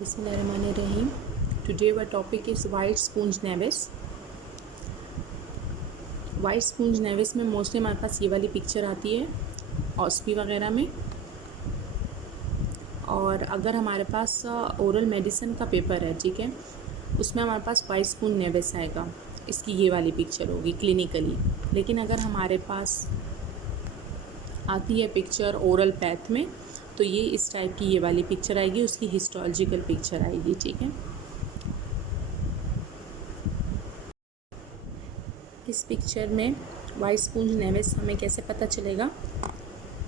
Bismillahirrahmanirrahim. Today our topic is white sponge nevis. White sponge nevus में mostly हमारे पास ये वाली पिक्चर आती है ऑस्पी वगैरह में। और अगर हमारे पास ओरल मेडिसिन का पेपर है, ठीक है, उसमें हमारे पास वाइट स्पूंज नेविस आएगा, इसकी ये वाली पिक्चर होगी क्लिनिकली। लेकिन अगर हमारे पास आती है पिक्चर ओरल पैथ में, तो ये इस टाइप की ये वाली पिक्चर आएगी, उसकी हिस्टोलॉजिकल पिक्चर आएगी, ठीक है। इस पिक्चर में वाइट स्पूंज नेविस हमें कैसे पता चलेगा,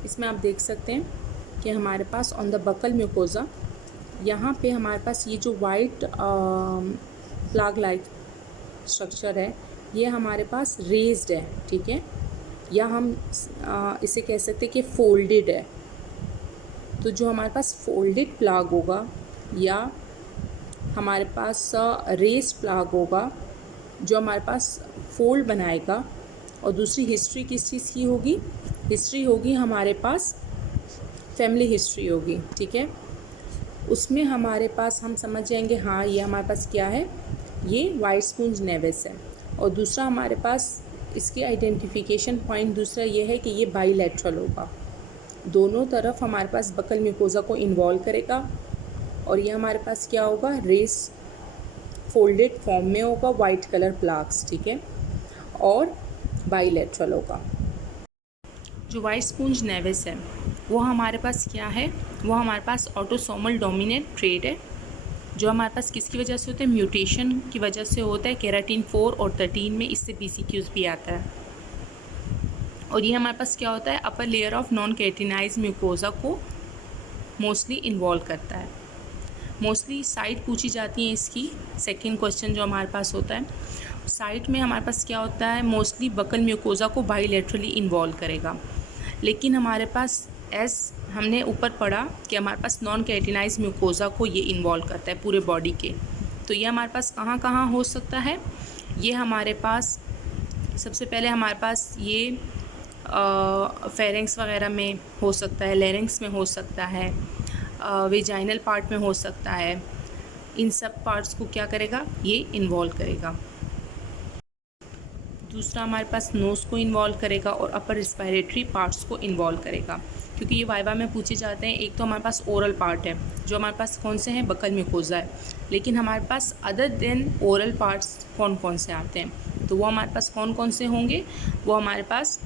इसमें आप देख सकते हैं कि हमारे pass on the buccal mucosa यहाँ पे हमारे पास ये जो वाइट प्लाग लाइक स्ट्रक्चर है, ये हमारे पास रेज्ड है, ठीक है, या हम इसे कह सकते हैं कि फोल्डेड है। तो जो हमारे पास फोल्डेड प्लाग होगा या हमारे पास रेस्ड प्लाग होगा, जो हमारे पास फोल्ड बनाएगा। और दूसरी हिस्ट्री किस चीज़ की होगी, हिस्ट्री होगी हमारे पास फैमिली हिस्ट्री होगी, ठीक है। उसमें हमारे पास हम समझ जाएंगे हाँ ये हमारे पास क्या है, ये वाइट स्पूंज नेविस है। और दूसरा हमारे पास इसकी आइडेंटिफिकेशन पॉइंट दूसरा ये है कि ये बाईलैटरल होगा, दोनों तरफ हमारे पास बकल म्यूकोजा को इन्वॉल्व करेगा। और ये हमारे पास क्या होगा, रेस फोल्डेड फॉर्म में होगा, वाइट कलर प्लाग्स, ठीक है, और बाईलैटरल होगा। जो वाइट स्पूंज नेविस है वो हमारे पास क्या है, वो हमारे पास ऑटोसोमल डोमिनेंट ट्रेट है, जो हमारे पास किसकी वजह से होता है, म्यूटेशन की वजह से होता है। केराटिन 4 और 13 में इससे PCQs भी आता है। और ये हमारे पास क्या होता है, upper layer of non keratinize mucosa को मोस्टली इन्वॉल्व करता है। मोस्टली साइट पूछी जाती है इसकी, सेकेंड क्वेश्चन जो हमारे पास होता है, साइट में हमारे पास क्या होता है, मोस्टली बकल म्यूकोजा को बाईलैटरली इन्वॉल्व करेगा। लेकिन हमारे पास हमने ऊपर पढ़ा कि हमारे पास नॉन केराटिनाइज म्यूकोजा को ये इन्वॉल्व करता है पूरे बॉडी के। तो ये हमारे पास कहाँ कहाँ हो सकता है, ये हमारे पास सबसे पहले हमारे पास ये फेरेंक्स वगैरह में हो सकता है, लेरिंक्स में हो सकता है, वेजाइनल पार्ट में हो सकता है। इन सब पार्ट्स को क्या करेगा, ये इन्वॉल्व करेगा। दूसरा हमारे पास नोज़ को इन्वॉल्व करेगा और अपर रिस्पायरेटरी पार्ट्स को इन्वॉल्व करेगा, क्योंकि ये वाइवा में पूछे जाते हैं। एक तो हमारे पास ओरल पार्ट है, जो हमारे पास कौन से हैं, बकल म्यूकोजा है। लेकिन हमारे पास अदर देन ओरल पार्ट्स कौन कौन से आते हैं, तो वो हमारे पास कौन कौन से होंगे, वो हमारे पास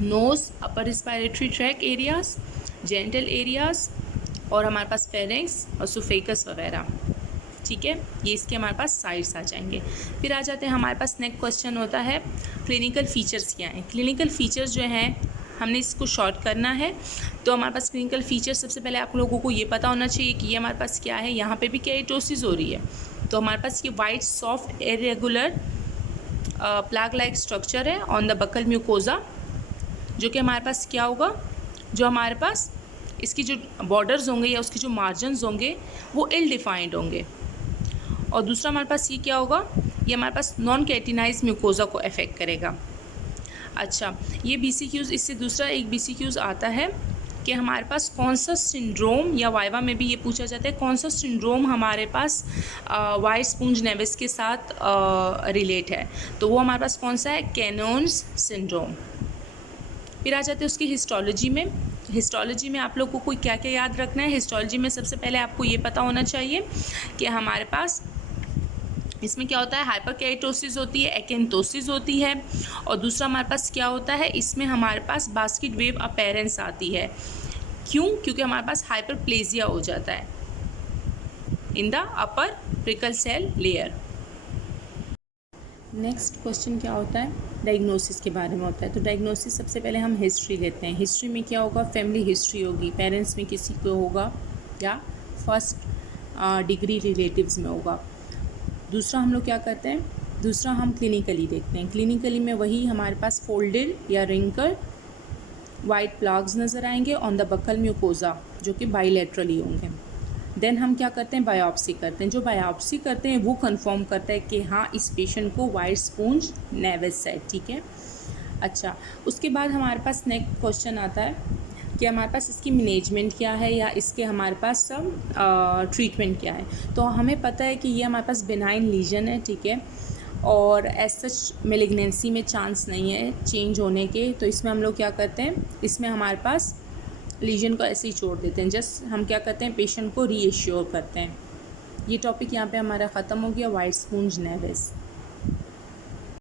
nose, upper respiratory tract areas, genital areas, और हमारे पास फेरेंक्स और सुफेकस वगैरह, ठीक है। ये इसके हमारे पास साइड्स आ जाएंगे। फिर आ जाते हैं हमारे पास नेक्स्ट क्वेश्चन होता है क्लिनिकल फीचर्स क्या हैं। क्लिनिकल फीचर्स जो हैं हमने इसको शॉर्ट करना है। तो हमारे पास क्लिनिकल फीचर्स सबसे पहले आप लोगों को ये पता होना चाहिए कि ये हमारे पास क्या है, यहाँ पे भी केराटोसिस हो रही है। तो हमारे पास ये white soft irregular plaque like structure है ऑन द बकल म्यूकोजा, जो कि हमारे पास क्या होगा, जो हमारे पास इसकी जो बॉर्डर्स होंगे या उसके जो मार्जिनस होंगे वो इल डिफाइंड होंगे। और दूसरा हमारे पास ये क्या होगा, ये हमारे पास नॉन केराटिनाइज म्यूकोजा को अफेक्ट करेगा। अच्छा, ये BCQs, इससे दूसरा एक BCQs आता है कि हमारे पास कौन सा सिंड्रोम, या वाइवा में भी ये पूछा जाता है कौन सा सिंड्रोम हमारे पास वाइट स्पूंज नेविस के साथ रिलेट है। तो वो हमारे पास कौन सा है, कैनोन्स सिंड्रोम। फिर आ जाते हैं उसकी हिस्टोलॉजी में। हिस्टोलॉजी में आप लोगों को क्या क्या याद रखना है, हिस्टोलॉजी में सबसे पहले आपको ये पता होना चाहिए कि हमारे पास इसमें क्या होता है, हाइपरकेराटोसिस होती है, एक्एंथोसिस होती है। और दूसरा हमारे पास क्या होता है, इसमें हमारे पास बास्केट वेव अपीयरेंस आती है। क्यों, क्योंकि हमारे पास हाइपरप्लेजिया हो जाता है in the upper prickle cell layer. Next question क्या होता है, डायग्नोसिस के बारे में होता है। तो डायग्नोसिस सबसे पहले हम हिस्ट्री लेते हैं। हिस्ट्री में क्या होगा, फैमिली हिस्ट्री होगी, पेरेंट्स में किसी को होगा या फर्स्ट डिग्री रिलेटिव्स में होगा। दूसरा हम लोग क्या करते हैं, दूसरा हम क्लिनिकली देखते हैं। क्लिनिकली में वही हमारे पास फोल्डेड या रिंकल वाइट प्लाग्स नज़र आएंगे ऑन द बकल म्यूकोजा, जो कि बाईलैटरली होंगे। देन हम क्या करते हैं, बायोप्सी करते हैं। जो बायोप्सी करते हैं वो कंफर्म करता है कि हाँ इस पेशेंट को वाइट स्पूंज नेविस है, ठीक है। अच्छा, उसके बाद हमारे पास नेक्स्ट क्वेश्चन आता है कि हमारे पास इसकी मैनेजमेंट क्या है या इसके हमारे पास सब ट्रीटमेंट क्या है। तो हमें पता है कि ये हमारे पास बेनाइन लीजन है, ठीक है, और एज सच मेलिग्नेंसी में चांस नहीं है चेंज होने के। तो इसमें हम लोग क्या करते हैं, इसमें हमारे पास लीजन को ऐसे ही छोड़ देते हैं, जस्ट हम क्या करते हैं, पेशेंट को रीएश्योर करते हैं। ये टॉपिक यहाँ पे हमारा ख़त्म हो गया, वाइट स्पूंज नेविस।